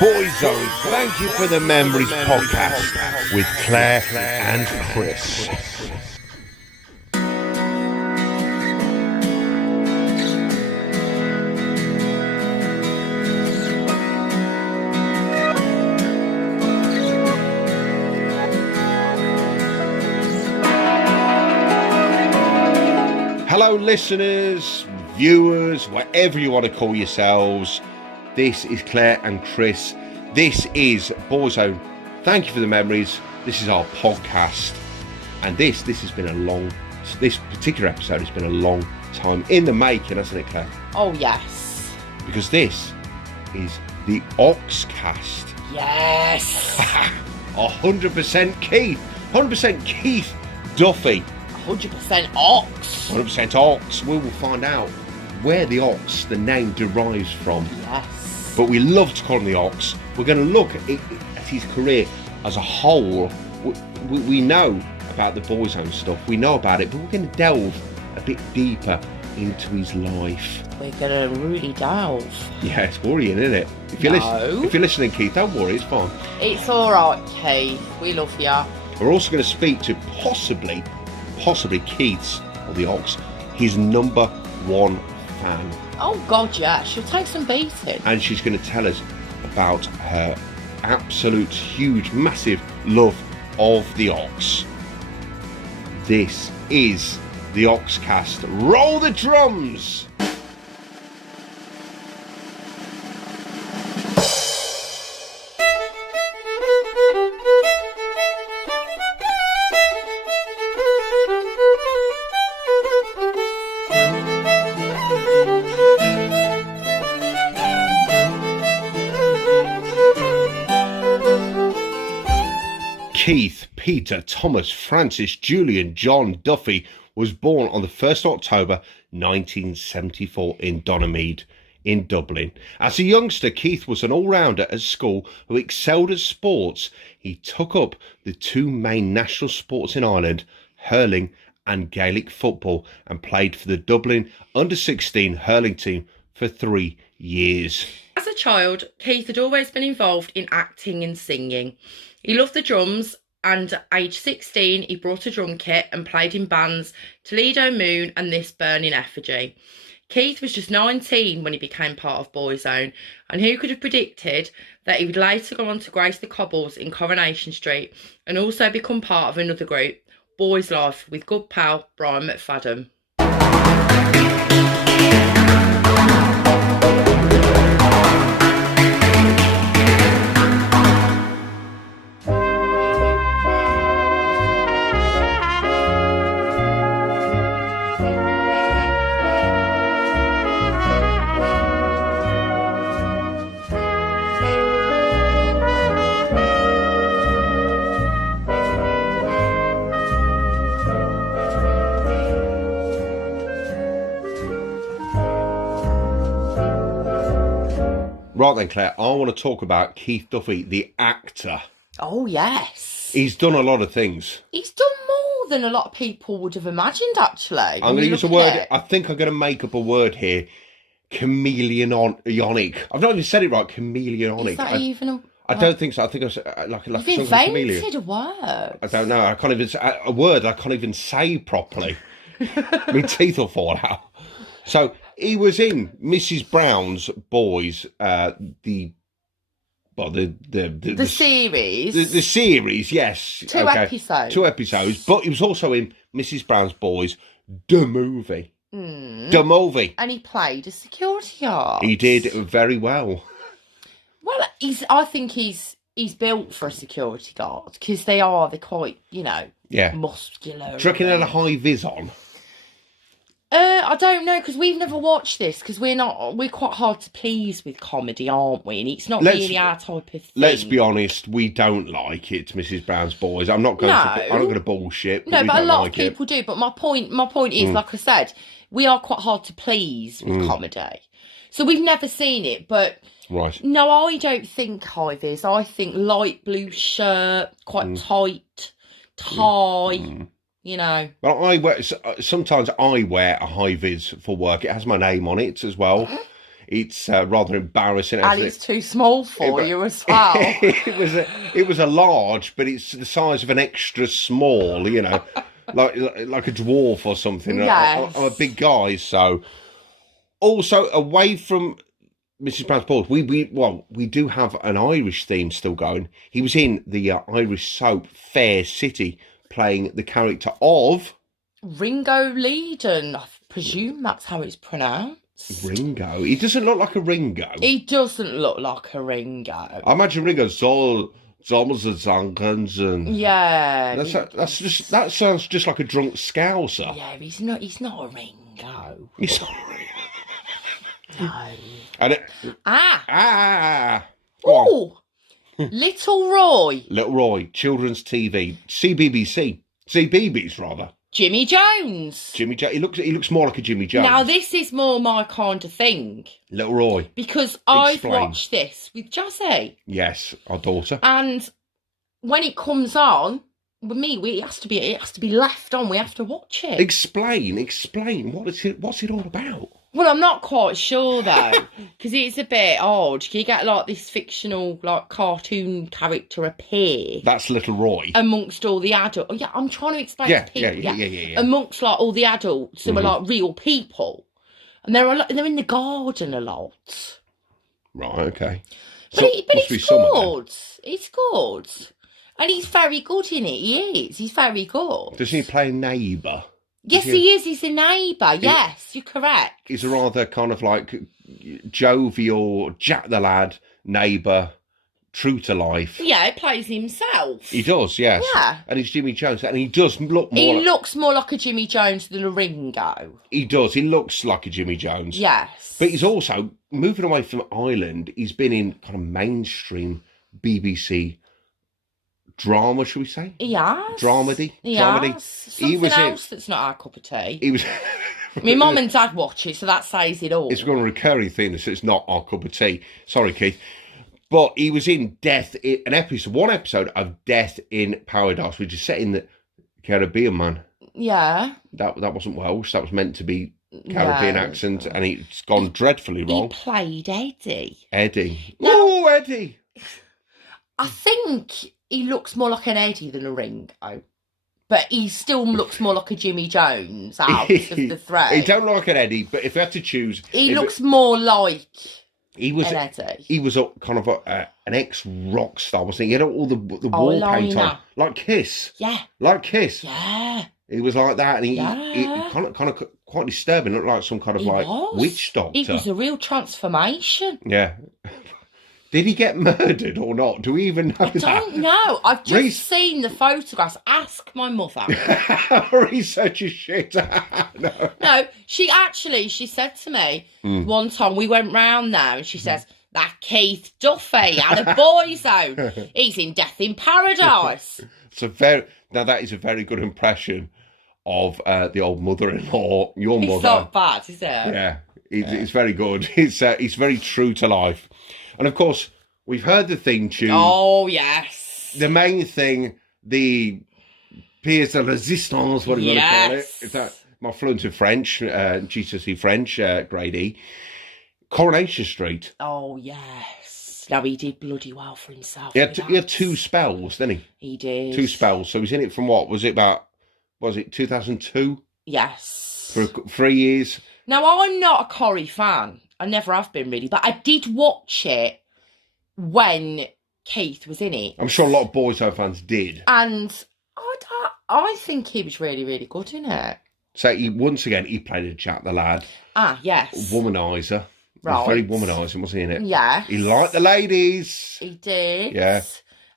Boyzone, Thank You for the Memories podcast with Claire and Chris. Hello listeners, viewers, whatever you want to call yourselves. This is Claire and Chris. This is Boyzone. Thank you for the memories. This is our podcast. And this particular episode has been a long time in the making, hasn't it, Claire? Oh, yes. Because this is the Oxcast. Yes. 100% Keith. 100% Keith Duffy. 100% Ox. 100% Ox. We will find out where the Ox, the name, derives from. Yes. But we love to call him the Ox. We're going to look at his career as a whole. We know about the Boyzone stuff. We know about it, but we're going to delve a bit deeper into his life. We're going to really delve. Yeah, it's worrying, isn't it? If you're listening, Keith, don't worry, it's fine. It's all right, Keith. We love you. We're also going to speak to possibly Keith's, or the Ox, his number one fan. Oh, God, yeah. She'll take some beating. And she's going to tell us about her absolute, huge, massive love of the Ox. This is the Oxcast. Roll the drums! Keith, Peter, Thomas, Francis, Julian, John Duffy was born on the 1st of October 1974 in Donaghmede in Dublin. As a youngster, Keith was an all-rounder at school who excelled at sports. He took up the two main national sports in Ireland, hurling and Gaelic football, and played for the Dublin under-16 hurling team for 3 years. As a child, Keith had always been involved in acting and singing. He loved the drums, and at age 16 he brought a drum kit and played in bands Toledo Moon and This Burning Effigy. Keith was just 19 when he became part of Boyzone, and who could have predicted that he would later go on to grace the cobbles in Coronation Street and also become part of another group, Boys Life, with good pal Brian McFadden. Right then, Claire, I want to talk about Keith Duffy, the actor. Oh, yes. He's done a lot of things. He's done more than a lot of people would have imagined, actually. I'm going to use a word. I think I'm going to make up a word here. Chameleonic. I've not even said it right. Chameleonic. Is that even a... I don't think so. I think I was like You've a invented a word. I don't know. I can't even a word I can't even say properly. My teeth will fall out. So he was in Mrs. Brown's Boys, the series. The series, yes. Two episodes. But he was also in Mrs. Brown's Boys, the movie. The movie. And he played a security guard. He did very well. Well, I think he's built for a security guard because they're quite, muscular. Do you reckon he had a high vis on? I don't know, because we've never watched this, because we're quite hard to please with comedy, aren't we? And it's not really our type of thing. Let's be honest, we don't like it, Mrs. Brown's Boys. I'm not going to bullshit. No, but a lot of people do. But my point is, like I said, we are quite hard to please with comedy. So we've never seen it, but right. No, I don't think high vis. I think light blue shirt, quite tight, tie. You know. Well, sometimes I wear a high vis for work. It has my name on it as well. It's rather embarrassing. And it's too small for you as well. It was a large, but it's the size of an extra small, you know, like a dwarf or something. Yes. I'm a big guy, so. Also, away from Mrs. Brown's Balls, we do have an Irish theme still going. He was in the Irish soap Fair City, playing the character of Ringo Leiden. I presume that's how it's pronounced. Ringo. He doesn't look like a Ringo. He doesn't look like a Ringo. I imagine Ringo's all Thomas and Sankens and yeah. That sounds just like a drunk scouser. Yeah, he's not a Ringo. He's not a Ringo. No. And Oh, Little Roy. Little Roy, children's TV, CBBC's rather. Jimmy Jones. Jimmy Jones. He looks more like a Jimmy Jones. Now this is more my kind of thing. Little Roy. Because Explain. I've watched this with Jazzy. Yes, our daughter. And when it comes on, with me, it has to be left on. We have to watch it. Explain. What's it all about? Well, I'm not quite sure though, because it's a bit odd. You get like this fictional, like cartoon character appear. That's Little Roy. Amongst all the adults. Oh, yeah, I'm trying to explain to people. Yeah. Amongst like all the adults who are like real people, and they're in the garden a lot. Right. Okay. But it's good. It's good, and he's very good in it. He is. He's very good. Doesn't he play a neighbour? Yes, he is. He's a neighbour. Yes, you're correct. He's a rather kind of like jovial, Jack the Lad neighbour, true to life. Yeah, he plays himself. He does, yes. Yeah. And he's Jimmy Jones, and he does look more. He looks more like a Jimmy Jones than a Ringo. He does. He looks like a Jimmy Jones. Yes. But he's also moving away from Ireland. He's been in kind of mainstream BBC drama, shall we say? Yes. Dramedy. Yes. Something else that's not our cup of tea. He was. My mum and dad watch it, so that says it all. It's got a recurring theme, so it's not our cup of tea. Sorry, Keith. But he was in one episode of Death in Paradise, which is set in the Caribbean, man. Yeah. That wasn't Welsh. That was meant to be Caribbean accent, and it's gone dreadfully wrong. He played Eddie. Eddie. Oh, Eddie. I think he looks more like an Eddie than a Ringo. But he still looks more like a Jimmy Jones out of the three. He don't look like an Eddie, but if I had to choose... He looks more like an Eddie. He was kind of an ex-rock star, wasn't he? He had all the wall paint on. Like Kiss. Yeah. Like Kiss. Yeah. He was like that, and he kind of quite disturbing. Looked like some kind of witch doctor. It was a real transformation. Yeah. Did he get murdered or not? Do we even know that? I don't know. I've just seen the photographs. Ask my mother. Research is shit. No, she said to me one time, we went round there, and she says, that Keith Duffy had a Boyzone. He's in Death in Paradise. Now that is a very good impression of the old mother-in-law, your mother. It's not bad, is it? Yeah, it's very good. It's very true to life. And of course, we've heard the theme tune. Oh, yes. The main thing, the pièce de résistance, what do you want to call it? Is that my fluent in French, GCSE French, grade E. Coronation Street. Oh, yes. No, he did bloody well for himself. He had two spells, didn't he? He did. 2 spells. So he's in it from what? Was it 2002? Yes. For 3 years. Now, I'm not a Corrie fan. I never have been really, but I did watch it when Keith was in it. I'm sure a lot of Boyzone fans did. And I think he was really, really good in it. So once again, he played a Jack the Lad. Ah, yes. Womanizer. Right. He was very womanising, wasn't he, in it? Yeah. He liked the ladies. He did. Yeah.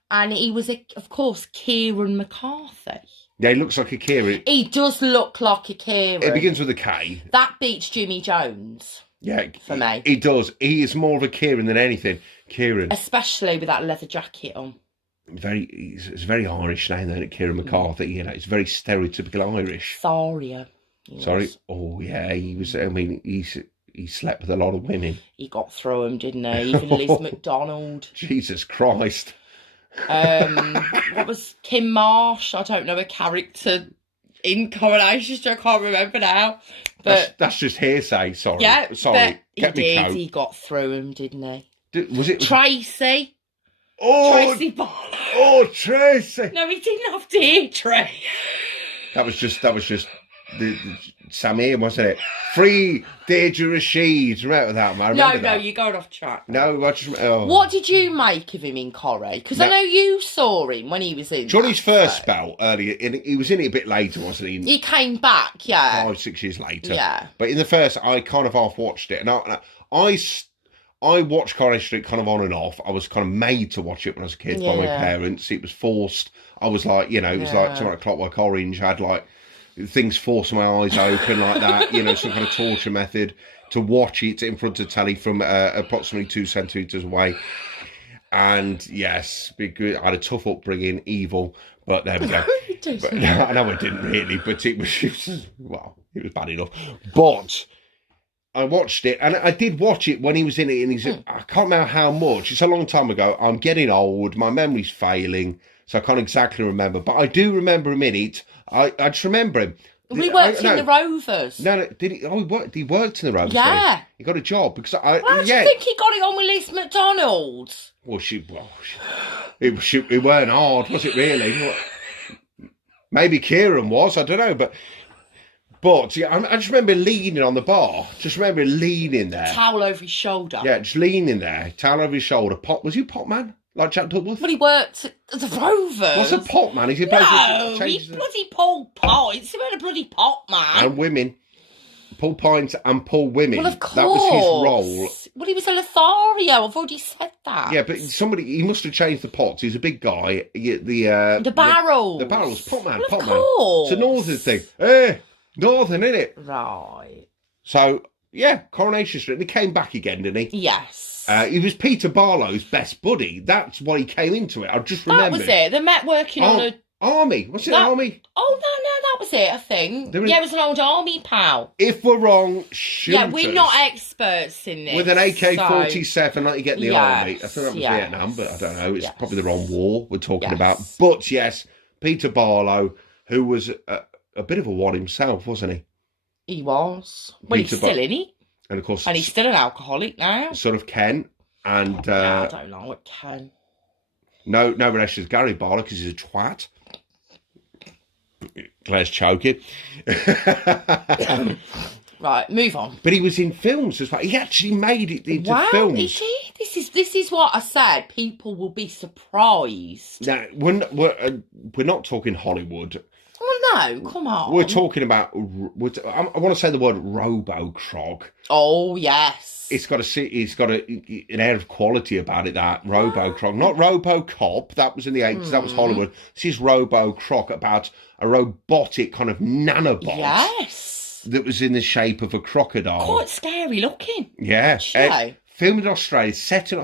And he was, of course, Kieran McCarthy. Yeah, he looks like a Kieran. He does look like a Kieran. It begins with a K. That beats Jimmy Jones. Yeah. For me. He does. He is more of a Kieran than anything. Kieran. Especially with that leather jacket on. It's a very Irish name, isn't it? Kieran McCarthy. You know, it's very stereotypical Irish. Sorry. Sorry. Oh, yeah. He was, I mean, he slept with a lot of women. He got through them, didn't he? Even Liz McDonald. Jesus Christ. What was Kim Marsh? I don't know, a character in Coronation Street. I can't remember now. But that's just hearsay. Sorry. yeah, Sorry. but he did. He got through him, didn't he? Was it Tracy? Oh, Tracy Barlow. Oh, Tracy. No, he didn't have Deirdre. That was just the Samir, wasn't it? Free Deirdre Rashid. Remember that, man? No, you're going off track. No, I just... Oh. What did you make of him in Corrie? Because I know you saw him when he was in Johnny's first spell earlier, he was in it a bit later, wasn't he? He came back, yeah. 5-6 years later. Yeah. But in the first, I kind of half-watched it. And I watched Coronation Street kind of on and off. I was kind of made to watch it when I was a kid by my parents. It was forced. I was like, it was like something like Clockwork Orange. I had like things forcing my eyes open like that, some kind of torture method to watch it in front of telly from approximately 2 centimetres away. And yes, because I had a tough upbringing, evil, but there we go. But, I know I didn't really, but it was bad enough. But I watched it, and I did watch it when he was in it, and I can't remember how much. It's a long time ago. I'm getting old. My memory's failing, so I can't exactly remember. But I do remember him in it. I just remember him. Well, he worked in the Rovers. No, did he? Oh, he worked in the Rovers. Yeah. He got a job because How do you think he got it on with Liz McDonald? Well, it weren't hard, was it really? Maybe Kieran was, I don't know, but yeah, I just remember leaning on the bar. Just remember leaning there. Towel over his shoulder. Yeah, just leaning there. Towel over his shoulder. Was he pot man? Like Jack Douglas? But he worked at the Rovers. What's a pot man? Is he he bloody pulled pints. He was a bloody pot man. And women. Pull pints and pull women. Well, of course. That was his role. Well, he was a Lothario. I've already said that. Yeah, but he must have changed the pots. He's a big guy. The barrels. The barrels. Pot man. Well, of course. It's a northern thing. Northern, innit? Right. So, yeah, Coronation Street. And he came back again, didn't he? Yes. He was Peter Barlow's best buddy. That's why he came into it. I just remembered. That was it. They met working on a... Army. What's it, Army? Oh, no, that was it, I think. It was an old army pal. If we're wrong, shoot Yeah, we're not experts in this. With an AK-47, like you get in the army. I think that was yes. Vietnam, but I don't know. It's probably the wrong war we're talking about. But, yes, Peter Barlow, who was a bit of a wad himself, wasn't he? He was. Well, he's still in it. And, of course... And he's still an alcoholic now. Son of Ken. And... I don't like Ken. No relation to Gary Barlow, because he's a twat. Claire's choking. Right, move on. But he was in films as well. He actually made it into films. Is he? This is what I said. People will be surprised. Now, we're not talking Hollywood. Well, no, come on. We're talking about... I want to say the word Robo-Crog. Oh, yes. It's got an air of quality about it, that Robo-Crog. Not Robo-Cop, that was in the 80s, that was Hollywood. This is Robo-Crog, about a robotic kind of nanobot. Yes. That was in the shape of a crocodile. Quite scary looking. Yeah. Filmed in Australia,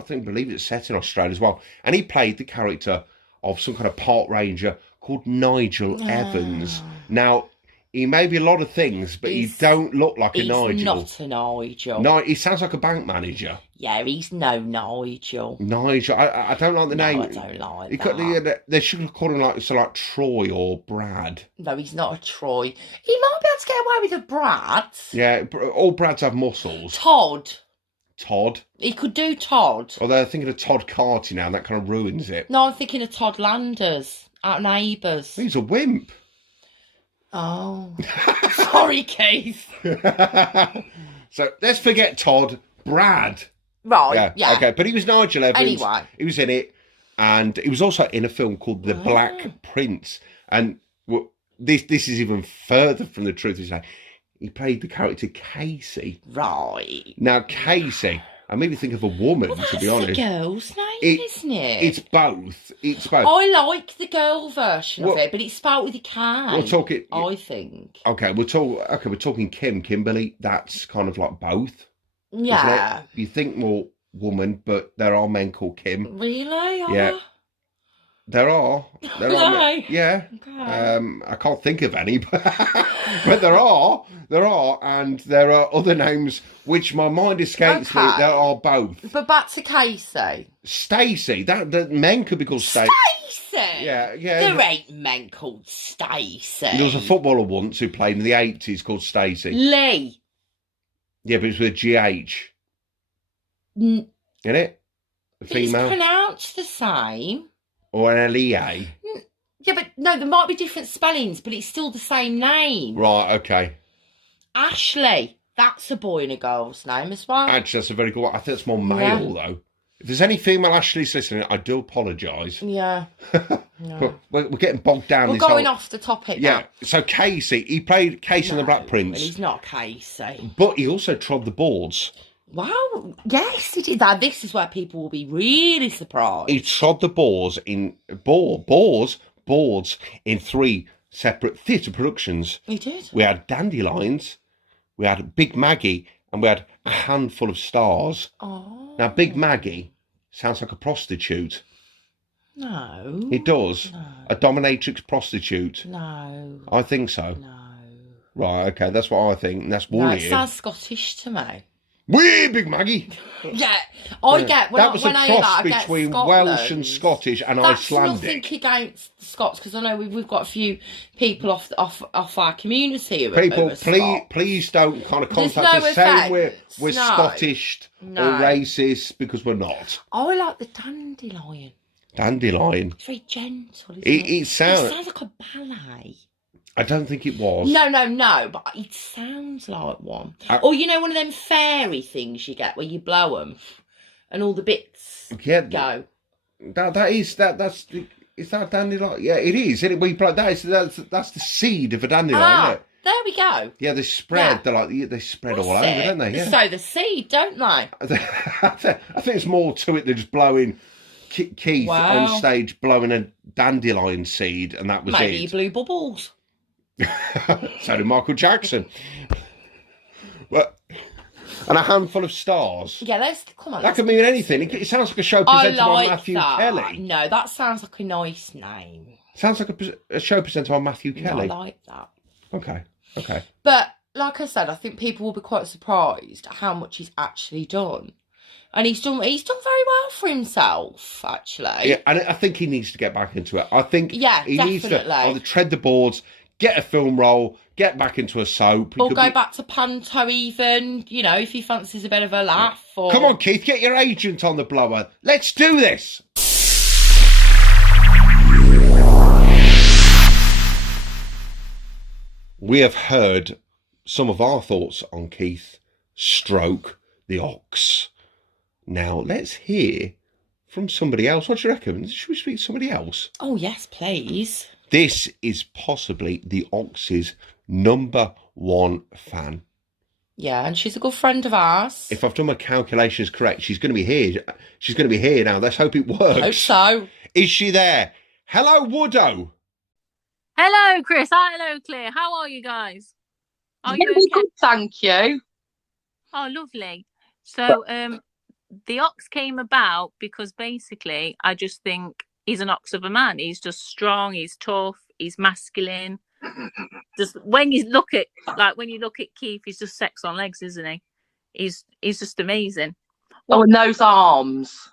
believe it's set in Australia as well. And he played the character of some kind of park ranger called Nigel Evans. Now, he may be a lot of things, but he don't look like a Nigel. He's not a Nigel. No, he sounds like a bank manager. Yeah, he's no Nigel. Nigel, I don't like the name. I don't like that. They should have called him like Troy or Brad. No, he's not a Troy. He might be able to get away with a Brad. Yeah, all Brads have muscles. Todd. He could do Todd. Although I'm thinking of Todd Carty now, and that kind of ruins it. No, I'm thinking of Todd Landers, our Neighbours. He's a wimp. Oh. Sorry, Keith. So let's forget Todd. Brad. Right, yeah. Okay, but he was Nigel Evans. Anyway. He was in it. And he was also in a film called The Black Prince. And this is even further from the truth. He played the character Casey. Right. Now, Casey, I maybe think of a woman, to be honest. It's the girl's name, isn't it? It's both. I like the girl version of it, but it's spelled with a K. We're talking... I think. Okay, we're talking Kimberly. That's kind of like both. Yeah. You think more woman, but there are men called Kim. Really? Yeah. There are. No. Yeah. Okay. I can't think of any, but there are. And there are other names which my mind escapes me. Okay. There are both. But back to Casey. Stacey. That men could be called Stacey. Stacey? Yeah. There ain't men called Stacey. There was a footballer once who played in the 80s called Stacey. Lee. Yeah, but it's with a GH. N- In it? The female? It's pronounced the same. Or an LEA? Yeah, but no, there might be different spellings, but it's still the same name. Right, okay. Ashley. That's a boy and a girl's name as well. Actually, that's a very good one. I think it's more male, though. If there's any female Ashleys listening, I do apologise. Yeah. But we're getting bogged down. We're going off the topic Yeah, now. so Casey, he played Casey and the Black Prince. And he's not Casey. But he also trod the boards. Wow, yes, he did that. This is where people will be really surprised. He trod the boards in boards in 3 separate theatre productions. He did. We had Dandelions, we had Big Maggie, and we had A Handful of Stars. Oh. Now, Big Maggie sounds like a prostitute. No. It does. No. A dominatrix prostitute. No. I think so. No. Right, okay, that's what I think. And that's No, worrying. it sounds Scottish to me. Wee, Big Maggie! Yeah, I get when that was when a I hear cross that, I get between Scotland. Welsh and Scottish and That's Icelandic. nothing against the Scots, because I know we've got a few people off our community who People, are Scots. please don't kind of There's contact no us saying offence. we're No. Scottish No. or racist, because we're not. I like the dandelion. Dandelion. It's very gentle, isn't It sounds like a ballet. I don't think it was. No, but it sounds like one. Or you know, one of them fairy things you get where you blow them and all the bits go. Is that dandelion? Yeah, it is. Isn't it? That's the seed of a dandelion, isn't it? There we go. Yeah, they spread. Yeah. They spread all over, don't they? Yeah. They sow the seed, don't they? I think it's more to it than just blowing Keith on stage, blowing a dandelion seed, and that was it. Maybe he blew bubbles. So did Michael Jackson. But, and A Handful of Stars. Yeah, come on. That could mean anything. It sounds like a show presented by Matthew Kelly. No, that sounds like a nice name. Sounds like a show presented by Matthew Kelly. No, I like that. Okay. But like I said, I think people will be quite surprised at how much he's actually done. And he's done very well for himself, actually. Yeah, and I think he needs to get back into it. I think he needs to either tread the boards, get a film role, get back into a soap. Or go back to Panto even, you know, if he fancies a bit of a laugh. Or... Come on, Keith, get your agent on the blower. Let's do this. We have heard some of our thoughts on Keith stroke the Ox. Now, let's hear from somebody else. What do you reckon? Should we speak to somebody else? Oh, yes, please. This is possibly the Ox's #1 fan. Yeah, and she's a good friend of ours. If I've done my calculations correct, she's going to be here. She's going to be here now. Let's hope it works. I hope so. Is she there? Hello, Woodo. Hello, Chris. Hello, Claire. How are you guys? Are you okay? Good, thank you. Oh, lovely. So, the Ox came about because basically I just think he's an Ox of a man. He's just strong, he's tough, he's masculine. Just when you look at Keith, he's just sex on legs, isn't he? He's just amazing. Oh, and those arms.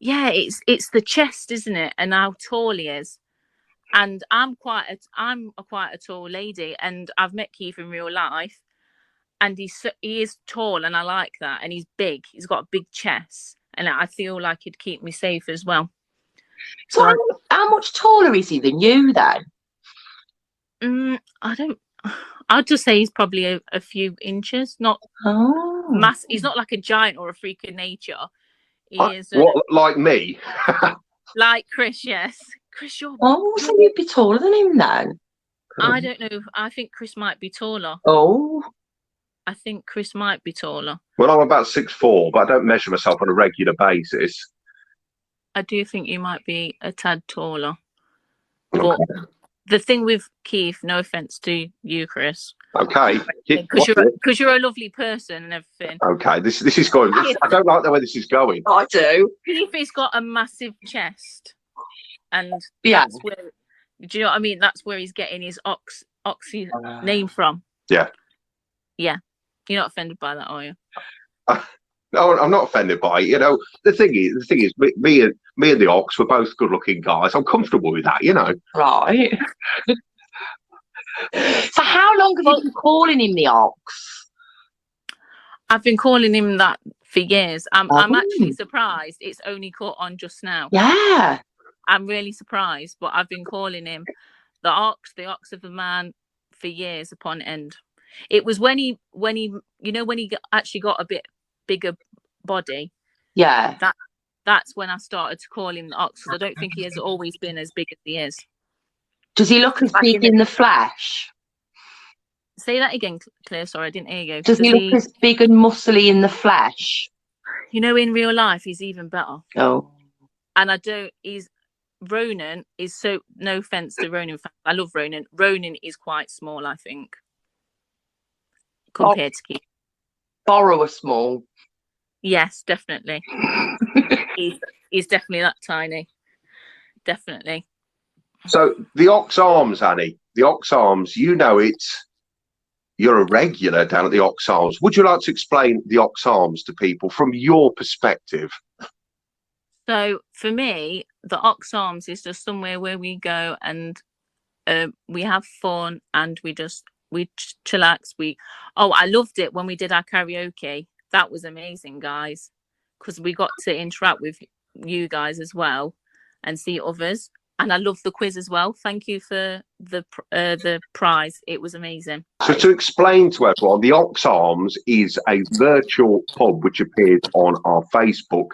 Yeah, it's the chest, isn't it? And how tall he is. And I'm quite a tall lady, and I've met Keith in real life. And he is tall, and I like that. And he's big. He's got a big chest, and I feel like he'd keep me safe as well. So, how much taller is he than you then? I'd just say he's probably a few inches. Not mass. He's not like a giant or a freak of nature. He is like me. Like Chris. Yes, Chris. You're. Oh, so you'd be taller than him then? I don't know. I think Chris might be taller. Oh. I think Chris might be taller. Well, I'm about 6'4", but I don't measure myself on a regular basis. I do think you might be a tad taller. But the thing with Keith, no offence to you, Chris. Okay. Because you're a lovely person and everything. Okay, this is going. I don't like the way this is going. I do. Keith has got a massive chest. and Yeah. that's where. Do you know what I mean? That's where he's getting his Oxy name from. Yeah. Yeah. You're not offended by that, are you? No, I'm not offended by it. You know, the thing is, me and the Ox were both good-looking guys. I'm comfortable with that. You know. Right. So how long have you been calling him the Ox? I've been calling him that for years. I'm actually surprised it's only caught on just now. Yeah. I'm really surprised, but I've been calling him the Ox of a man for years upon end. It was when he actually got a bit bigger body. Yeah. That's when I started to call him the Ox, because I don't think he has always been as big as he is. Does he look as big in the flesh? Say that again, Claire. Sorry, I didn't hear you. Does he look as big and muscly in the flesh? You know, in real life, he's even better. Oh. And Ronan is so, no offense to Ronan fans, I love Ronan. Ronan is quite small, I think, compared to Keith. Borrower small. Yes, definitely. he's definitely that tiny. Definitely. So the Ox Arms, Annie, the Ox Arms, you know it. You're a regular down at the Ox Arms. Would you like to explain the Ox Arms to people from your perspective? So for me, the Ox Arms is just somewhere where we go and we have fun and we chillax. I loved it when we did our karaoke. That was amazing, guys, because we got to interact with you guys as well and see others. And I love the quiz as well. Thank you for the prize. It was amazing. So to explain to everyone, the Ox Arms is a virtual pub which appears on our Facebook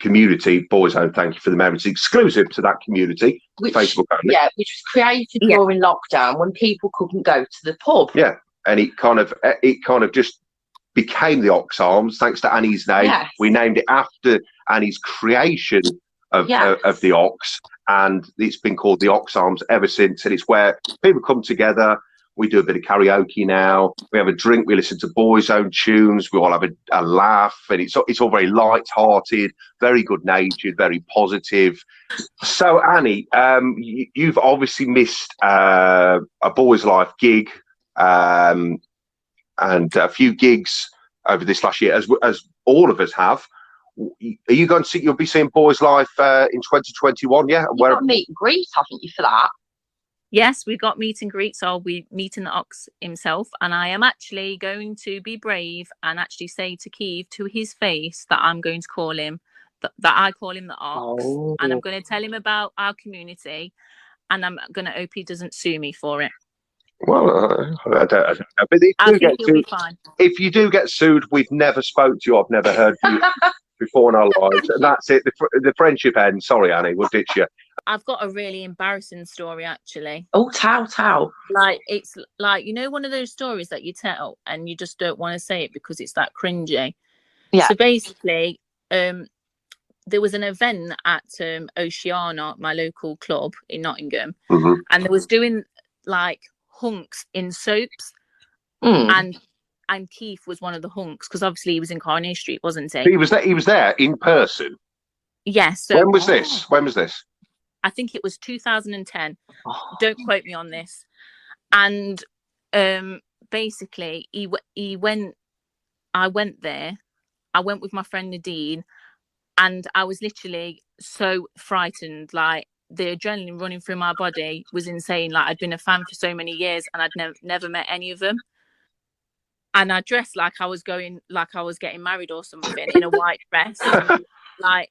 community, Boyzone. Thank you for the memory. It's exclusive to that community, Facebook only. Yeah, which was created during lockdown when people couldn't go to the pub. Yeah, and it kind of just became the Ox Arms thanks to Annie's name. Yes. We named it after Annie's creation of the Ox, and it's been called the Ox Arms ever since. And it's where people come together. We do a bit of karaoke now. We have a drink. We listen to Boyzone tunes. We all have a laugh, and it's all very light-hearted, very good-natured, very positive. So, Annie, you've obviously missed a Boys Life gig and a few gigs over this last year, as all of us have. Are you going to see? You'll be seeing Boys Life in 2021, yeah? You've got meet and greet, haven't you, for that? Yes, we've got meet and greet, so I'll be meeting the Ox himself, and I am actually going to be brave and actually say to Keith to his face that I'm going to call him that I call him the Ox, and I'm going to tell him about our community, and I'm going to hope he doesn't sue me for it. Well, I don't know. But if you do get sued, we've never spoke to you. I've never heard from you before in our lives, and that's it. The friendship ends. Sorry, Annie, we'll ditch you. I've got a really embarrassing story, actually. Oh, tell. Like, it's like, you know, one of those stories that you tell and you just don't want to say it because it's that cringy. Yeah. So basically, there was an event at Oceana, my local club in Nottingham, and they was doing like hunks in soaps, and Keith was one of the hunks because obviously he was in Carnage Street, wasn't he? He was there in person. Yes. So when was this? I think it was 2010. Don't quote me on this. And basically, I went there. I went with my friend Nadine, and I was literally so frightened. Like, the adrenaline running through my body was insane. Like, I'd been a fan for so many years, and I'd never met any of them. And I dressed like I was getting married or something in a white dress. Like,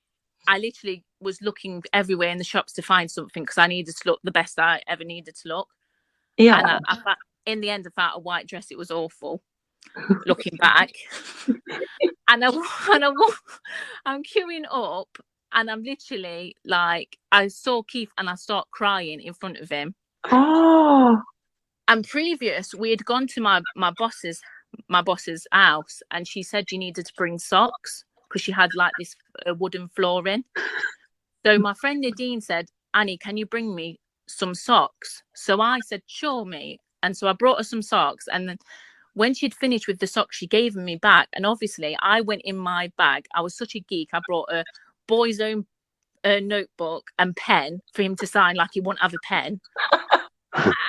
I literally was looking everywhere in the shops to find something because I needed to look the best I ever needed to look. Yeah. And I thought, in the end, I found a white dress. It was awful. Looking back, and I'm queuing up, and I'm literally like, I saw Keith, and I start crying in front of him. Oh. And previous, we had gone to my boss's house, and she said you needed to bring socks because she had like this wooden flooring. So my friend Nadine said, Annie, can you bring me some socks? So I said, sure, mate. And so I brought her some socks, and then when she'd finished with the socks, she gave them me back. And obviously I went in my bag. I was such a geek. I brought a Boyzone notebook and pen for him to sign, like he wouldn't have a pen.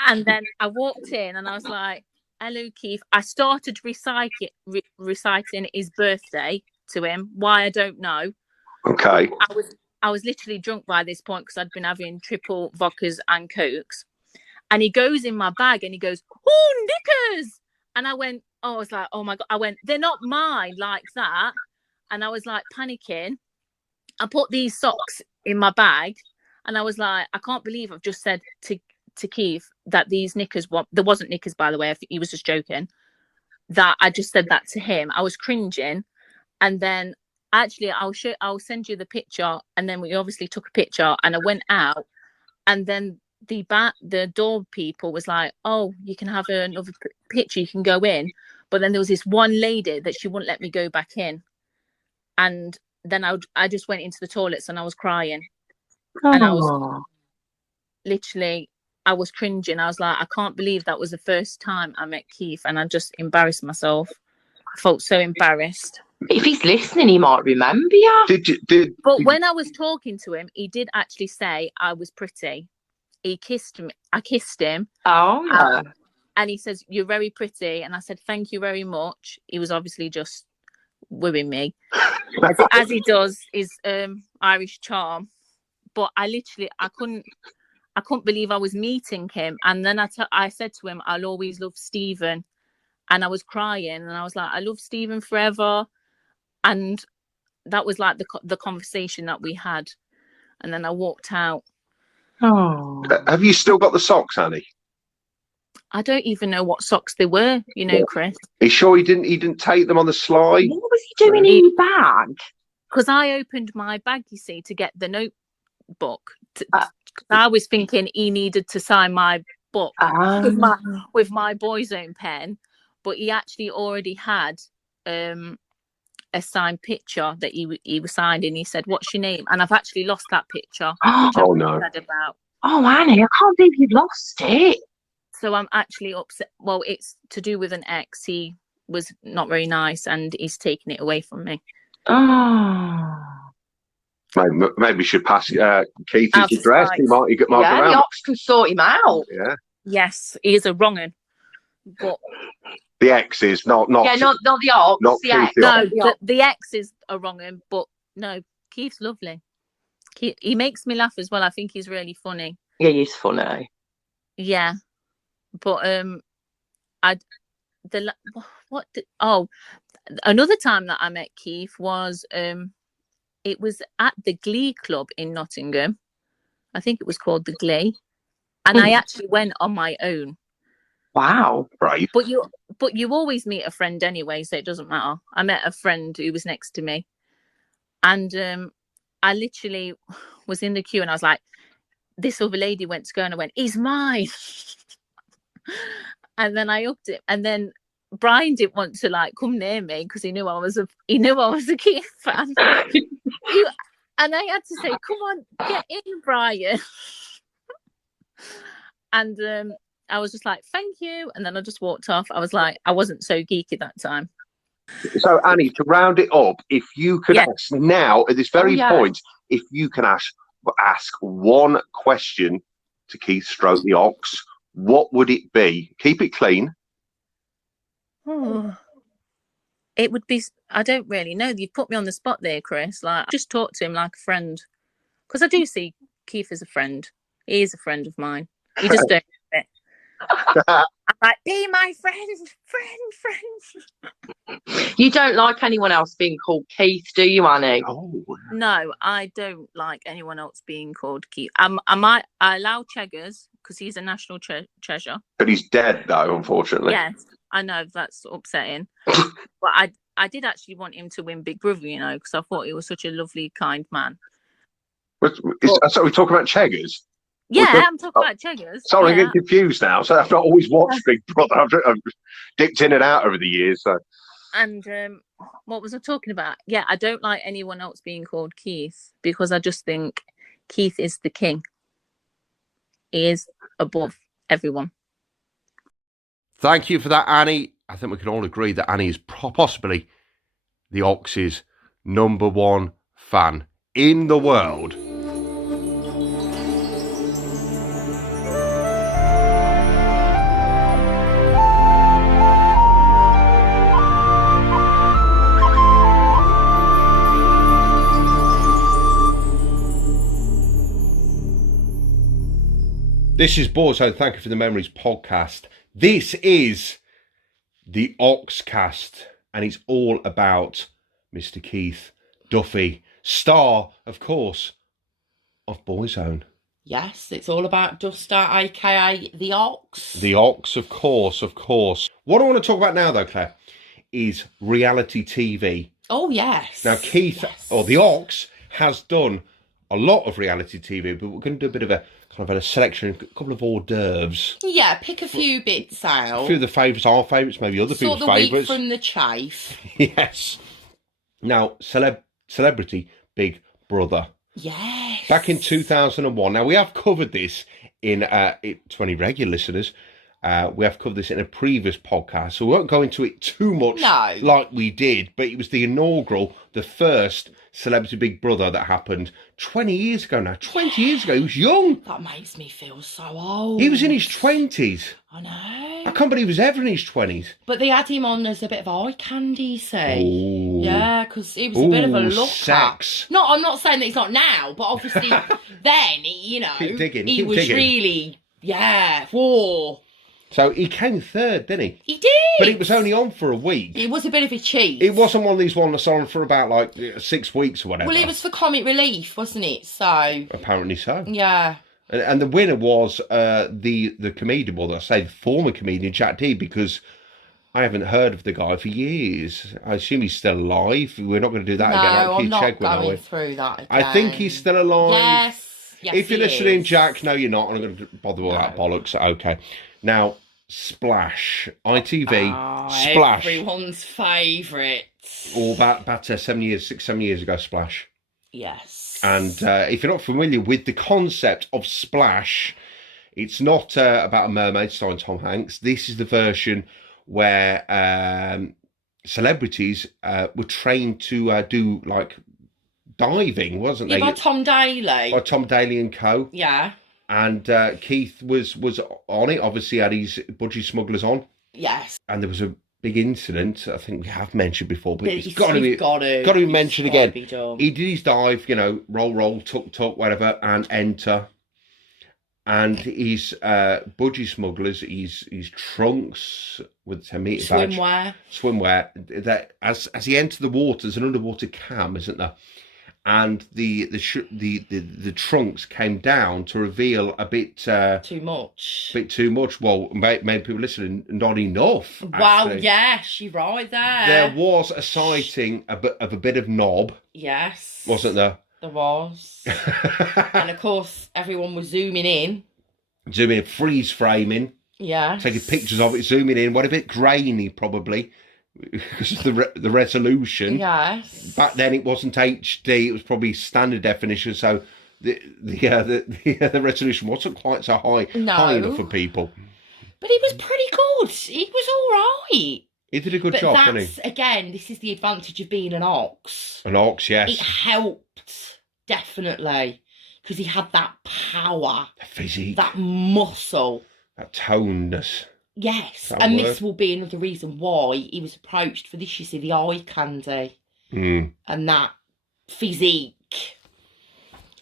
And then I walked in and I was like, hello, Keith. I started reciting his birthday to him. Why, I don't know. Okay. I was literally drunk by this point because I'd been having triple vodkas and cokes. And he goes in my bag and he goes, oh, knickers. And I went, I was like, oh my God. I went, they're not mine like that. And I was like panicking. I put these socks in my bag and I was like, I can't believe I've just said to Keith that these knickers, there wasn't knickers, by the way. He was just joking. That I just said that to him. I was cringing. And then actually I'll send you the picture. And then we obviously took a picture and I went out. And then the door people was like, oh, you can have another picture, you can go in. But then there was this one lady that she wouldn't let me go back in. And then I just went into the toilets and I was crying. And I was literally, I was cringing. I was like, I can't believe that was the first time I met Keith, and I just embarrassed myself. I felt so embarrassed. If he's listening, he might remember you. But when I was talking to him, he did actually say I was pretty. He kissed me. I kissed him. Oh, yeah. And he says, you're very pretty. And I said, thank you very much. He was obviously just wooing me, as he does his Irish charm. But I couldn't believe I was meeting him. And then I said to him, I'll always love Stephen. And I was crying and I was like, I love Stephen forever. And that was like the conversation that we had. And then I walked out. Oh. Have you still got the socks, Annie? I don't even know what socks they were, Chris. Are you sure he didn't take them on the sly? What was he doing in your bag? Because I opened my bag, you see, to get the notebook. I was thinking he needed to sign my book with my Boyzone pen, but he actually already had a signed picture that he was signed, and he said, "What's your name?" And I've actually lost that picture. Oh no! Oh, Annie, I can't believe you've lost it. So I'm actually upset. Well, it's to do with an ex. He was not very nice, and he's taken it away from me. Oh. Maybe we should pass Keith his address. He might get marked around. The Ox can sort him out. Yeah. Yes, he is a wrong un. But the ex is not not the Ox. Not the ex. No, the ex is a wrong un. But no, Keith's lovely. He makes me laugh as well. I think he's really funny. Yeah, he's funny. Yeah, but another time that I met Keith was it was at the Glee Club in Nottingham. I think it was called the Glee, and I actually went on my own. Wow, right. But you always meet a friend anyway, so it doesn't matter. I met a friend who was next to me, and I literally was in the queue, and I was like, this other lady went to go, and I went, he's mine. And then I upped it, and then Brian didn't want to like come near me because he knew I was a Keith fan. And I had to say, come on, get in, Brian. And I was just like, thank you. And then I just walked off. I was like, I wasn't so geeky that time. So, Annie, to round it up, if you could ask now, at this very point, if you can ask one question to Keith Stroke the Ox, what would it be? Keep it clean. Oh, it would be, I don't really know. You've put me on the spot there, Chris. Like, just talk to him like a friend. Because I do see Keith as a friend. He is a friend of mine. You just don't know it. I'm like, be my friend. You don't like anyone else being called Keith, do you, Annie? Oh. No, I don't like anyone else being called Keith. I allow Cheggers because he's a national treasure. But he's dead, though, unfortunately. Yes, I know, that's upsetting. But I did actually want him to win Big Brother, because I thought he was such a lovely, kind man. So we're talking about Cheggers? Yeah, I'm talking about Cheggers. Sorry, I'm getting confused now. So I've not always watched Big Brother. I've dipped in and out over the years. So. And what was I talking about? Yeah, I don't like anyone else being called Keith because I just think Keith is the king. He is above everyone. Thank you for that, Annie. I think we can all agree that Annie is possibly the Ox's #1 fan in the world. This is Boyzone. Thank you for the memories podcast. This is the Oxcast, and it's all about Mr. Keith Duffy, star, of course, of Boyzone. Yes, it's all about Duster, aka the Ox. The Ox, of course, of course. What I want to talk about now, though, Claire, is reality TV. Oh, yes. Now, Keith, or the Ox, has done a lot of reality TV, but we're going to do a bit of a kind of a selection, a couple of hors d'oeuvres. Yeah, pick a few bits out. A few of the favourites, our favourites, maybe other people's favourites. Sort the week from the chafe. Yes. Now, Celebrity Big Brother. Yes. Back in 2001. Now, we have covered this in, to any regular listeners, we have covered this in a previous podcast, so we won't go into it too much like we did, but it was the inaugural, the first Celebrity Big Brother that happened 20 years ago now. 20 years ago, he was young. That makes me feel so old. He was in his 20s. I know. I can't believe he was ever in his 20s. But they had him on as a bit of eye candy, see. Ooh. Yeah, because he was a bit of a look sex. No, I'm not saying that he's not now, but obviously then, he was really, whoa. So he came third, didn't he? He did. But it was only on for a week. It was a bit of a cheat. It wasn't one of these ones that's on for about like 6 weeks or whatever. Well, it was for comic relief, wasn't it? So apparently so. Yeah. And the winner was the comedian, well, I say the former comedian, Jack D, because I haven't heard of the guy for years. I assume he's still alive. We're not going to do that again. I'm not going through that again. I think he's still alive. Yes, if you're listening, Jack, no, you're not. I'm not going to bother with that bollocks. Okay. Now, Splash, ITV, Splash. Everyone's favourite. All about 7 years, 6, 7 years ago, Splash. Yes. And if you're not familiar with the concept of Splash, it's not about a mermaid starring Tom Hanks. This is the version where celebrities were trained to do like diving, wasn't they? By Tom Daley. By Tom Daley and co. Yeah. And Keith was on it, obviously had his budgie smugglers on. Yes. And there was a big incident, I think we have mentioned before, but it's got to be mentioned again. He did his dive, roll, tuck, whatever, and enter. And his budgie smugglers, his trunks with 10 metre badge. Swimwear. That as he entered the water, there's an underwater cam, isn't there? And the trunks came down to reveal a bit too much. Well, many people listening, not enough. Wow, yes, you're right there. There was a sighting of a bit of knob. Yes, wasn't there? There was. And of course, everyone was zooming in, freeze framing. Yeah, taking pictures of it, zooming in. What a bit grainy, probably. Because of the resolution. Yes. Back then it wasn't HD, it was probably standard definition, so the resolution wasn't quite so high enough for people. But he was pretty good. He was all right. He did a good job, didn't he? Again, this is the advantage of being an ox. An ox, yes. It helped, definitely, because he had that power. The physique. That muscle. That toneness. Yes, and this will be another reason why he was approached for this, you see, the eye candy. And that physique.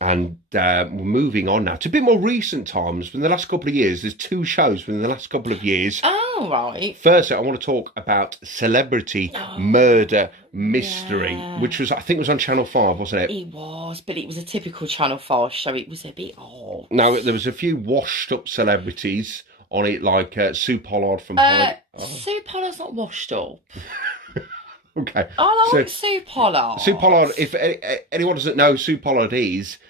And we're moving on now to a bit more recent times. In the last couple of years, there's 2 shows within the last couple of years. Oh, right. Firstly, I want to talk about Celebrity Murder Mystery, which I think was on Channel 5, wasn't it? It was, but it was a typical Channel 5 show. It was a bit odd. Now, there was a few washed up celebrities on it, like Sue Pollard from Sue Pollard's not washed up. Okay. I like Sue Pollard. Sue Pollard, if anyone doesn't know Sue Pollard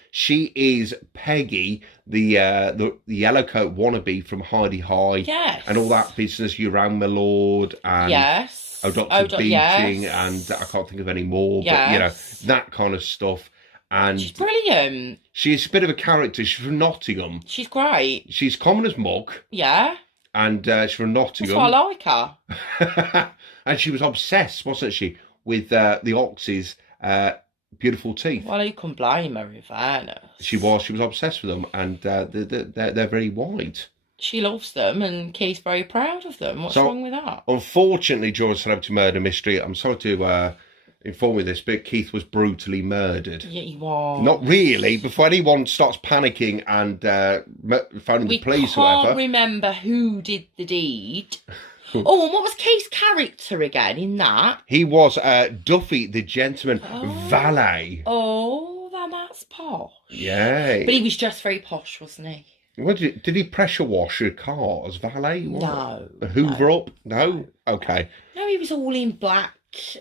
she is Peggy, the yellow coat wannabe from Heidi High. Yes. And all that business, You Rang My Lord, and Dr. Beating, and I can't think of any more, but that kind of stuff. And she's brilliant. She's a bit of a character. She's from Nottingham. She's great. She's common as muck. Yeah. And she's from Nottingham. That's why I like her. And she was obsessed, wasn't she, with the Ox's beautiful teeth. Well, you can blame her, in fairness. She was obsessed with them, and they're very wide. She loves them, and Keith's very proud of them. What's wrong with that? Unfortunately, during Celebrity Murder Mystery, I'm sorry to inform me this, but Keith was brutally murdered. Yeah, he was. Not really. Before anyone starts panicking and phoning the police or whatever. We can't remember who did the deed. Oh, and what was Keith's character again in that? He was Duffy, the gentleman valet. Oh, that's posh. Yeah. But he was just very posh, wasn't he? What did he pressure wash your car as valet? What? No. A Hoover up? No? Okay. No, he was all in black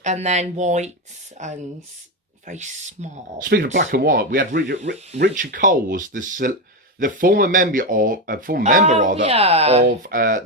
and then white and very smart. Speaking of black and white, we had Richard Coles, the former member of the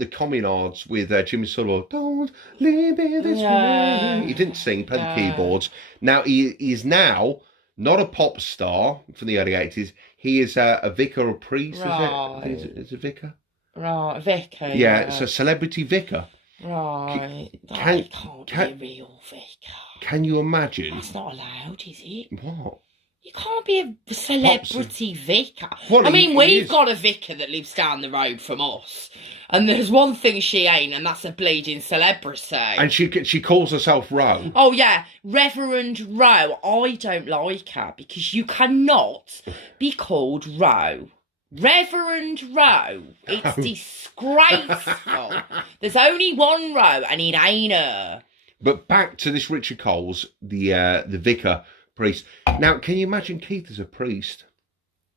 Communards with Jimmy Sullivan. Don't leave me this way. He didn't sing, played the keyboards. Now he's now not a pop star from the early 80s. He is a vicar or priest, right. is it? Is it a vicar? Right, vicar. Yeah, it's a celebrity vicar. Right. Can't be a real vicar. Can you imagine? That's not allowed, is it? What? You can't be a celebrity vicar. Well, I mean, we've is. got a vicar that lives down the road from us. And there's one thing she ain't, and that's a bleeding celebrity. And she calls herself Roe. Oh, yeah. Reverend Roe. I don't like her because you cannot be called Roe. Reverend Roe. It's disgraceful. There's only one Roe, and it ain't her. But back to this Richard Coles, the vicar priest. Now, can you imagine Keith as a priest?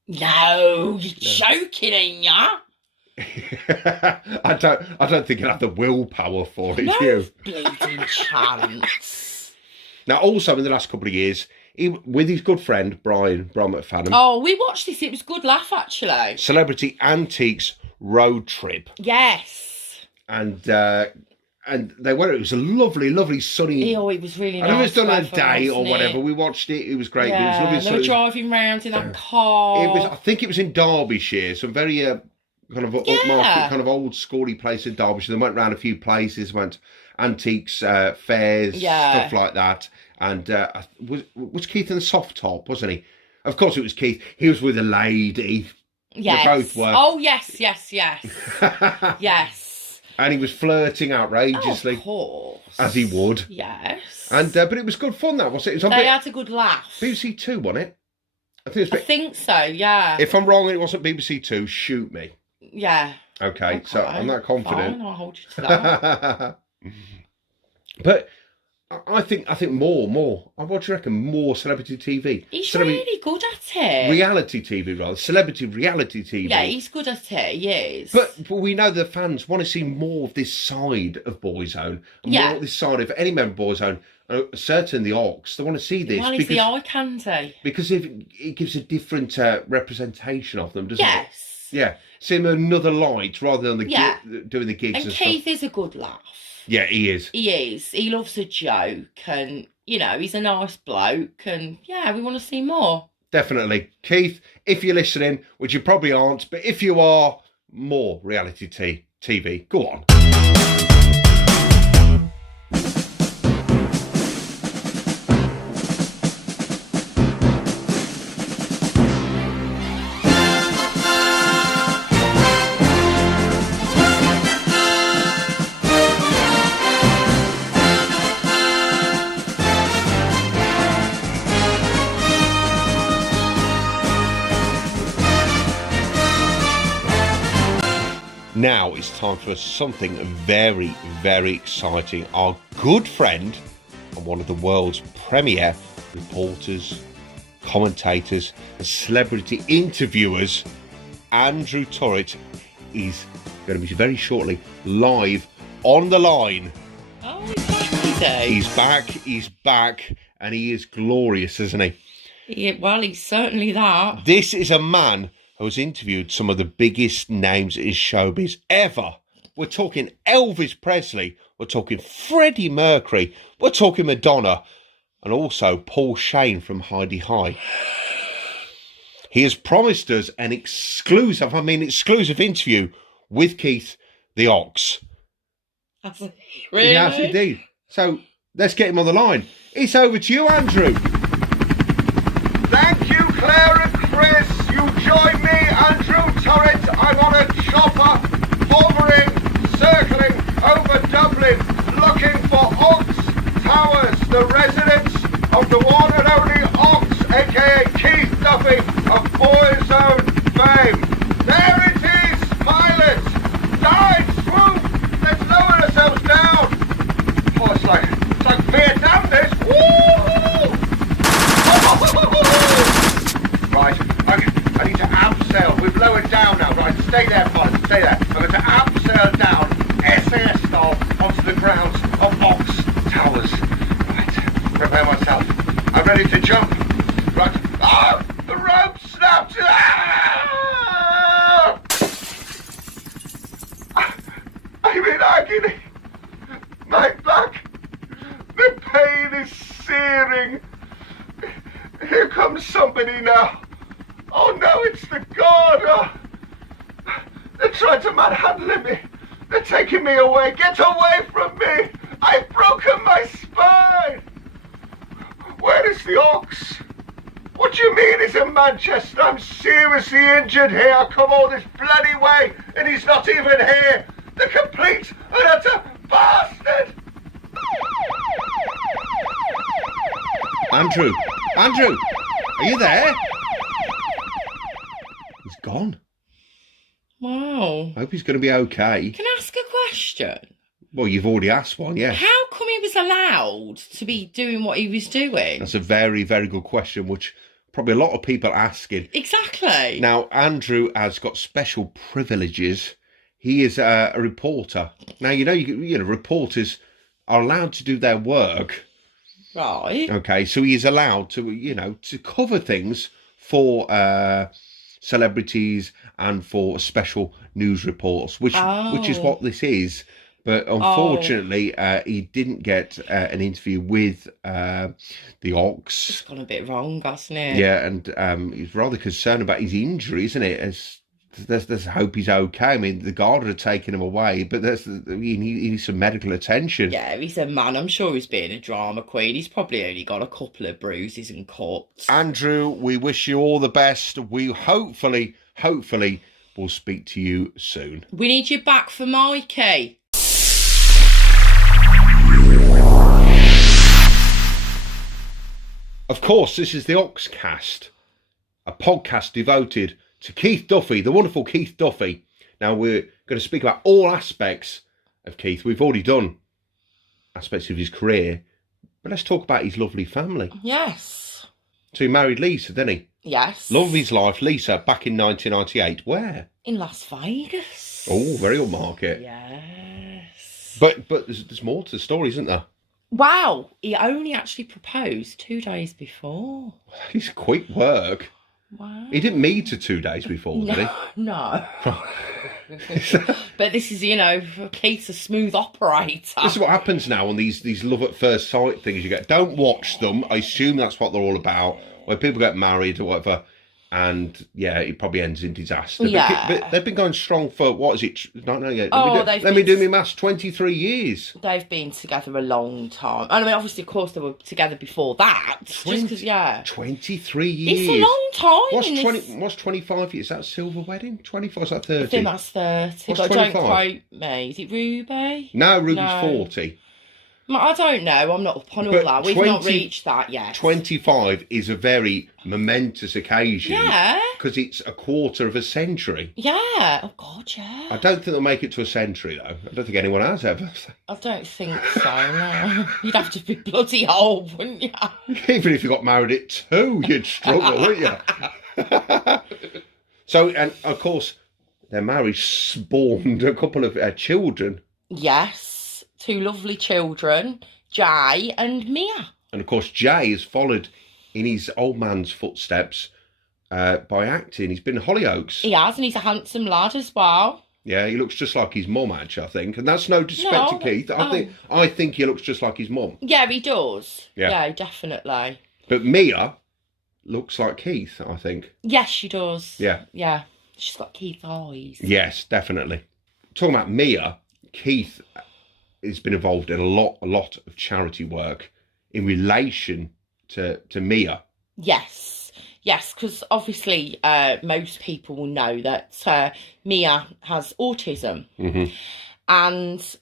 No, you're joking, ain't ya? I don't think he'll have the willpower for it. No You. bleeding chance. Now, also in the last couple of years, with his good friend Brian McFadden. Oh, we watched this. It was good laugh, actually. Celebrity Antiques Road Trip. Yes. And they went. It was a lovely sunny. Oh, it was really nice. I know it was done on a weather, day or wasn't whatever. it? We watched it. It was great. Yeah, It was lovely. they were driving round in that car. I think it was in Derbyshire. Some very kind of upmarket, kind of old schooly place in Derbyshire. They went round a few places, went antiques, fairs, stuff like that. And was Keith in the soft top, wasn't he? Of course it was Keith. He was with a lady. Yes. They both were. Oh, yes. Yes. And he was flirting outrageously. Oh, of course. As he would. Yes. And but it was good fun, that, wasn't it? It was they had a good laugh. BBC Two, wasn't it? I think so, yeah. If I'm wrong and it wasn't BBC Two, shoot me. Yeah. Okay, so I'm not confident. Fine, I'll hold you to that. But I think more. What do you reckon? More celebrity TV. He's really good at it. Reality TV, rather. Celebrity reality TV. Yeah, he's good at it, he is. But we know the fans want to see more of this side of Boyzone. More of this side of any member of Boyzone. Certainly the Ox. They want to see this. Well, he's the eye candy. Because it gives a different representation of them, doesn't it? Yes. Yeah. See them in another light rather than doing the gigs and Keith stuff. is a good laugh. Yeah, he is. He is. He loves a joke and, he's a nice bloke and, we want to see more. Definitely. Keith, if you're listening, which you probably aren't, but if you are, more reality TV. Go on. Now it's time for something very, very exciting. Our good friend and one of the world's premier reporters, commentators and celebrity interviewers, Andrew Turrett, is going to be very shortly live on the line. Oh, he's back. He's back, and he is glorious, isn't he? Yeah, well, he's certainly that. This is a man who has interviewed some of the biggest names in showbiz ever. We're talking Elvis Presley, we're talking Freddie Mercury, we're talking Madonna, and also Paul Shane from Heidi High. He has promised us an exclusive interview with Keith the Ox. Really? Yes, indeed. So let's get him on the line. It's over to you, Andrew. Thank you, Claire and Chris. You join me, Andrew Turrett. I'm on a chopper, hovering, circling over Dublin, looking for Ox Towers, the residence jump. Right. Oh, the rope snapped. Ah! I'm in agony. My back. The pain is searing. Here comes somebody now. Oh no, it's the guard. Oh. They're trying to manhandle me. They're taking me away. Get away from me. I've broken my spine. Where is the ox? What do you mean he's in Manchester? I'm seriously injured here. I've come all this bloody way and he's not even here. The complete and utter bastard. Andrew, are you there? He's gone. Wow. I hope he's going to be okay. Can I ask a question? Well, you've already asked one, yeah. How come he was allowed to be doing what he was doing? That's a very, very good question, which probably a lot of people are asking. Exactly. Now, Andrew has got special privileges. He is a reporter. Now, you know, reporters are allowed to do their work. Right. Okay, so he is allowed to, to cover things for celebrities and for special news reports, which is what this is. But unfortunately, he didn't get an interview with the Ox. It's gone a bit wrong, hasn't it? Yeah, and he's rather concerned about his injury, isn't it? There's hope he's okay. I mean, the guard had taken him away, but he needs some medical attention. Yeah, he's a man. I'm sure he's being a drama queen. He's probably only got a couple of bruises and cuts. Andrew, we wish you all the best. We hopefully will speak to you soon. We need you back for Mikey. Of course, this is the Oxcast, a podcast devoted to Keith Duffy, the wonderful Keith Duffy. Now, we're going to speak about all aspects of Keith. We've already done aspects of his career, but let's talk about his lovely family. Yes. So he married Lisa, didn't he? Yes. Love of his life, Lisa, back in 1998. Where? In Las Vegas. Oh, very upmarket. Yes. But there's more to the story, isn't there? Wow. He only actually proposed 2 days before. He's quick work. Wow. He didn't meet her 2 days before, did he? No. But this is, Keith's a smooth operator. This is what happens now on these love at first sight things you get. Don't watch them. I assume that's what they're all about. Where people get married or whatever, and yeah, it probably ends in disaster. Yeah. But they've been going strong for, what is it? No, yeah. Let They've me do my maths, 23 years. They've been together a long time. And I mean, obviously, of course, they were together before that. Just because, 23 years. It's a long time. What's 25 years? Is that a silver wedding? 25, is that 30? I think that's 30. What's but 25? Don't quote me. Is it Ruby? No, Ruby's 40. I don't know. I'm not up on all that. We've not reached that yet. 25 is a very momentous occasion. Yeah. Because it's a quarter of a century. Yeah. Oh, God, yeah. I don't think they'll make it to a century, though. I don't think anyone has ever. I don't think so, no. You'd have to be bloody old, wouldn't you? Even if you got married at 2, you'd struggle, wouldn't you? So, and of course, their marriage spawned a couple of children. Yes. 2 lovely children, Jay and Mia. And of course, Jay has followed in his old man's footsteps by acting. He's been Hollyoaks. He has, and he's a handsome lad as well. Yeah, he looks just like his mum, actually, I think. And that's no disrespect to Keith. I think he looks just like his mum. Yeah, he does. Yeah, definitely. But Mia looks like Keith, I think. Yes, she does. Yeah. Yeah. She's got Keith's eyes. Yes, definitely. Talking about Mia, Keith has been involved in a lot of charity work in relation to Mia. Yes, because obviously most people will know that Mia has autism. Mm-hmm. And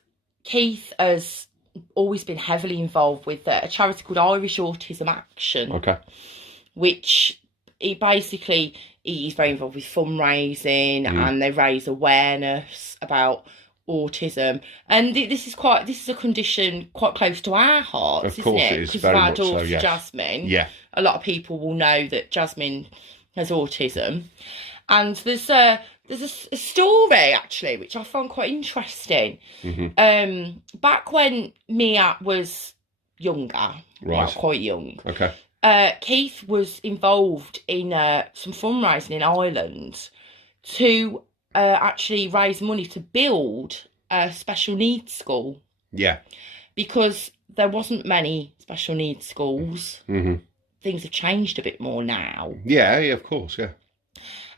Keith has always been heavily involved with a charity called Irish Autism Action. Okay. Which he's very involved with fundraising and they raise awareness about autism, and this is a condition quite close to our hearts, of course, isn't it? It is because very of our much daughter so, yes. Jasmine. Yeah, a lot of people will know that Jasmine has autism, and there's a story actually which I found quite interesting. Mm-hmm. Back when Mia was younger, right, quite young. Okay. Keith was involved in some fundraising in Ireland to actually raise money to build a special needs school. Yeah. Because there wasn't many special needs schools. Mm-hmm. Things have changed a bit more now. Yeah, of course, yeah.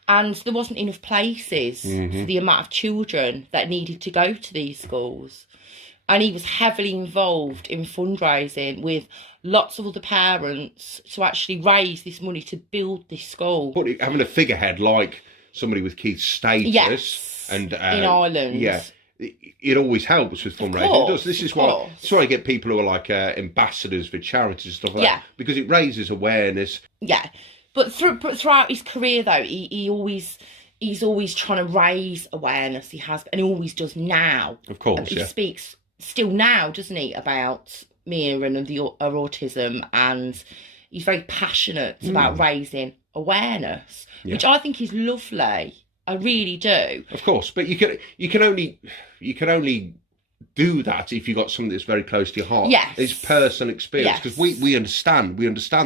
And there wasn't enough places for the amount of children that needed to go to these schools. And he was heavily involved in fundraising with lots of other parents to actually raise this money to build this school. But having a figurehead like somebody with Keith's status and in Ireland. Yeah, it always helps with fundraising. It does. This is why I get people who are like ambassadors for charities and stuff like that, because it raises awareness. Yeah, but throughout his career though, he's always trying to raise awareness. He has, and he always does now. Of course, he speaks still now, doesn't he, about Mia and her autism, and he's very passionate about raising awareness, which I think is lovely. I really do. Of course, but you can only do that if you've got something that's very close to your heart. Yes, it's personal experience, because we understand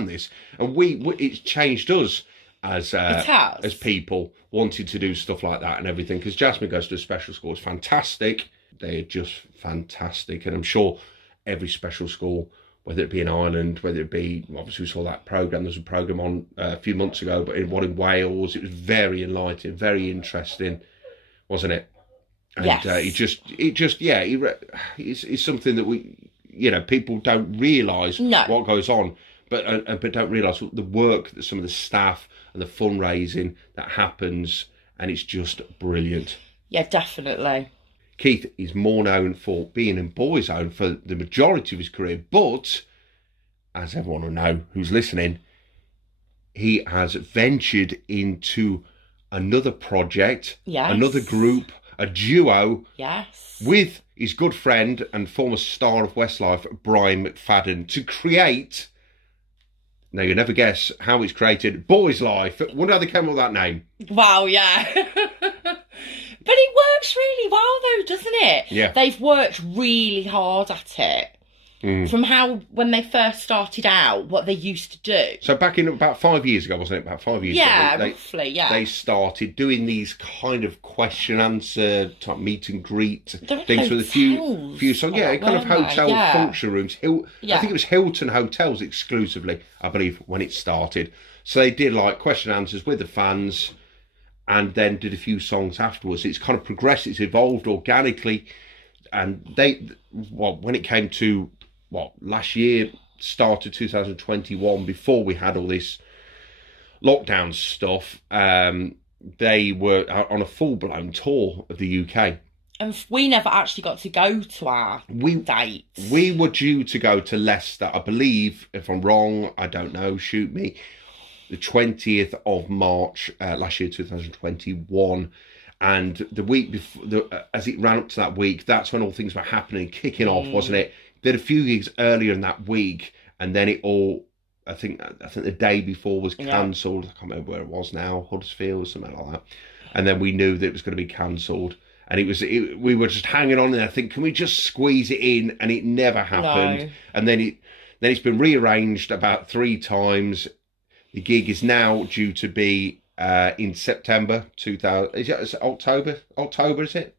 this, and it's changed us as people wanting to do stuff like that and everything. Because Jasmine goes to a special school, it's fantastic. They're just fantastic, and I'm sure every special school, whether it be in Ireland, whether it be, obviously we saw that programme, there was a programme on a few months ago, but in Wales, it was very enlightening, very interesting, wasn't it? And it's something that people don't realise what goes on, but don't realise the work that some of the staff and the fundraising that happens, and it's just brilliant. Yeah, definitely. Keith is more known for being in Boyzone for the majority of his career, but as everyone will know who's listening, he has ventured into another project, another group, a duo, with his good friend and former star of Westlife, Brian McFadden, to create, now you'll never guess how it's created, Boys Life. Wonder how they came up with that name. Wow, yeah. But it works really well though, doesn't it? Yeah. They've worked really hard at it. From when they first started out, what they used to do. So back in about 5 years ago, wasn't it? About 5 years ago. Yeah, roughly, yeah. They started doing these kind of question answer type meet and greet things with a few songs. Yeah, kind of hotel function rooms. I think it was Hilton Hotels exclusively, I believe, when it started. So they did like question answers with the fans, and then did a few songs afterwards. It's kind of progressed, it's evolved organically. And when it came to, last year, start of 2021, before we had all this lockdown stuff, they were on a full-blown tour of the UK. And we never actually got to go to our dates. We were due to go to Leicester, I believe, if I'm wrong, I don't know, shoot me, the 20th of March last year, 2021. And the week before, as it ran up to that week, that's when all things were happening, kicking off, wasn't it? Did a few gigs earlier in that week, and then it all, I think the day before was cancelled. I can't remember where it was now, Huddersfield or something like that. And then we knew that it was going to be cancelled. And we were just hanging on there. I think, can we just squeeze it in? And it never happened. No. And then it's been rearranged about 3 times. The gig is now due to be in September 2000. Is it October? October, is it?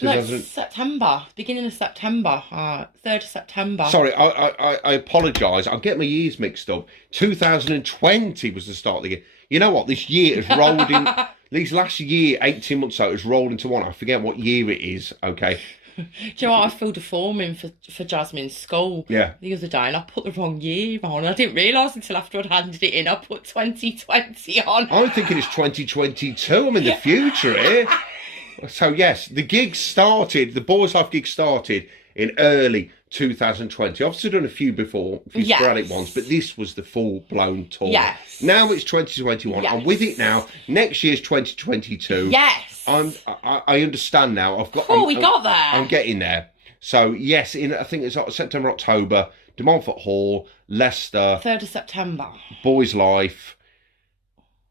No, September. Beginning of September. 3rd of September. Sorry, I apologise. I'm getting my years mixed up. 2020 was the start of the year. You know what? This year has rolled in. These last year, 18 months ago, it's rolled into one. I forget what year it is. Okay. Do you know what? I filled a form in for Jasmine's school the other day, and I put the wrong year on. I didn't realise until after I'd handed it in, I put 2020 on. I'm thinking it's 2022. I'm in the future here. So yes, the Boys Life gig started in early 2020. I've also done a few before, a few sporadic ones, but this was the full-blown tour. Yes. Now it's 2021. Yes. I'm with it now. Next year's 2022. Yes. I understand now. We got there. I'm getting there. So yes, I think it's September, October, De Montfort Hall, Leicester. 3rd of September. Boys Life.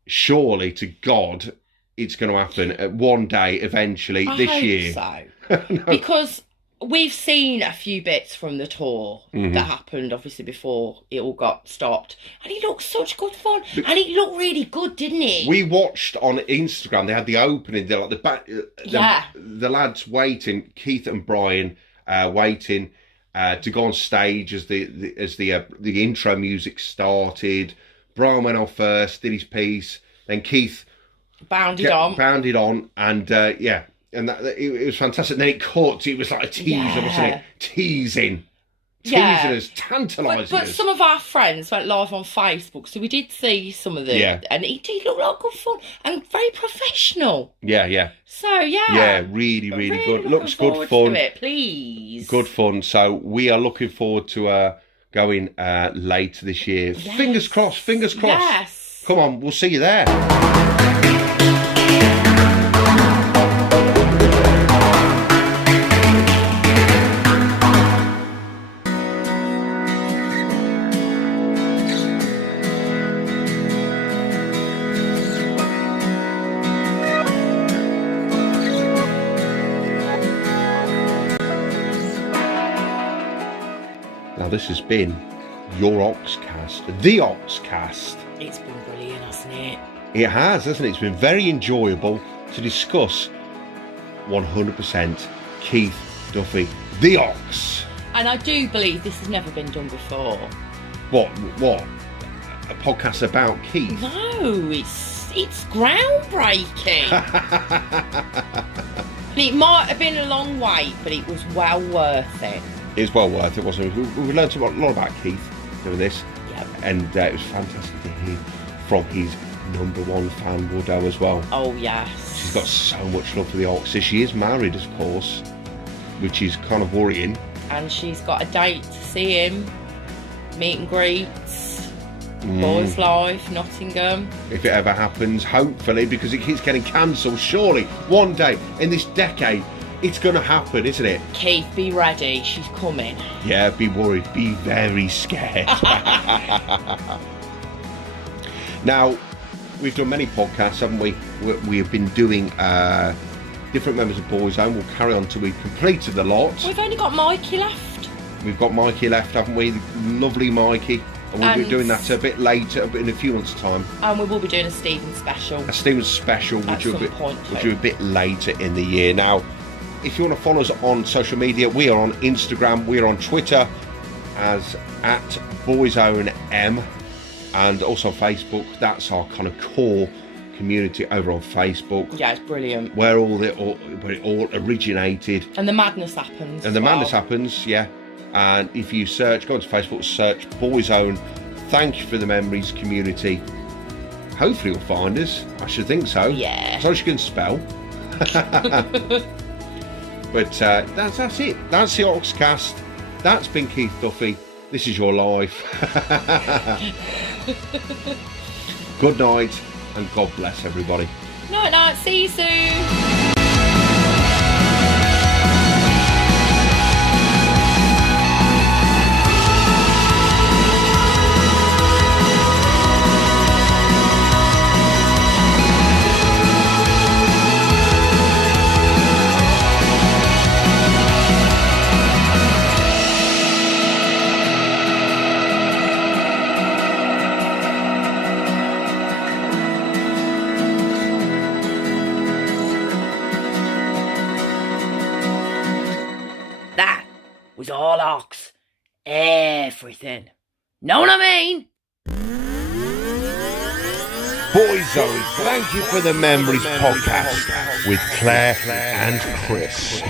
Surely to God, it's going to happen one day eventually this year. I hope so. No. Because we've seen a few bits from the tour that happened, obviously, before it all got stopped. And it looked such good fun. And it looked really good, didn't it? We watched on Instagram, they had the opening, they're like the lads waiting, Keith and Brian waiting to go on stage as the intro music started. Brian went on first, did his piece, then Keith bounded on, and and it was fantastic. And then it cut. It was like a teaser, wasn't it? Teasing us, tantalising but us. some of our friends went live on Facebook, so we did see some of them. Yeah. And it did look like good fun and very professional. Yeah. So, yeah. Yeah, really good. Looks good fun. To it, please. Good fun. So we are looking forward to going later this year. Yes. Fingers crossed. Yes. Come on, we'll see you there. Now, this has been your Oxcast, the Oxcast. It's been brilliant, hasn't it? It has, hasn't it? It's been very enjoyable to discuss 100% Keith Duffy, the Ox. And I do believe this has never been done before. What? A podcast about Keith? No, it's groundbreaking. It might have been a long wait, but it was well worth it. It's well worth it, wasn't it? We learned a lot about Keith doing this. Yep. And it was fantastic to hear from his #1 fan, Woodrow, as well. Oh, yes. She's got so much love for the Oxes. She is married, of course, which is kind of worrying. And she's got a date to see him, meet and greets, Boys Life, Nottingham. If it ever happens, hopefully, because it keeps getting cancelled, surely one day in this decade it's going to happen, isn't it? Keith, be ready, she's coming. Yeah, be worried, be very scared. Now, we've done many podcasts, haven't we? We have been doing different members of Boyzone. We'll carry on till we've completed the lot. We've only got Mikey left. We've got Mikey left, haven't we? Lovely Mikey. And we'll be doing that a bit later, in a few months' time. And we will be doing a Stephen special. A Stephen special, which will be a bit later in the year. Now, if you want to follow us on social media, we are on Instagram, we are on Twitter as @BoyzoneM, and also on Facebook. That's our kind of core community over on Facebook. Yeah, it's brilliant. Where it all originated. And the madness happens. And the madness happens, yeah. And if you go onto Facebook, search Boyzone, Thank You for the Memories community. Hopefully you'll find us. I should think so. Yeah. As long as you can spell. But that's it. That's the Oxcast. That's been Keith Duffy. This is your life. Good night and God bless everybody. Night. See you soon. Was all Ox. Everything. Know what I mean? Boyzone, Thank You for the Memories podcast with Claire and Chris.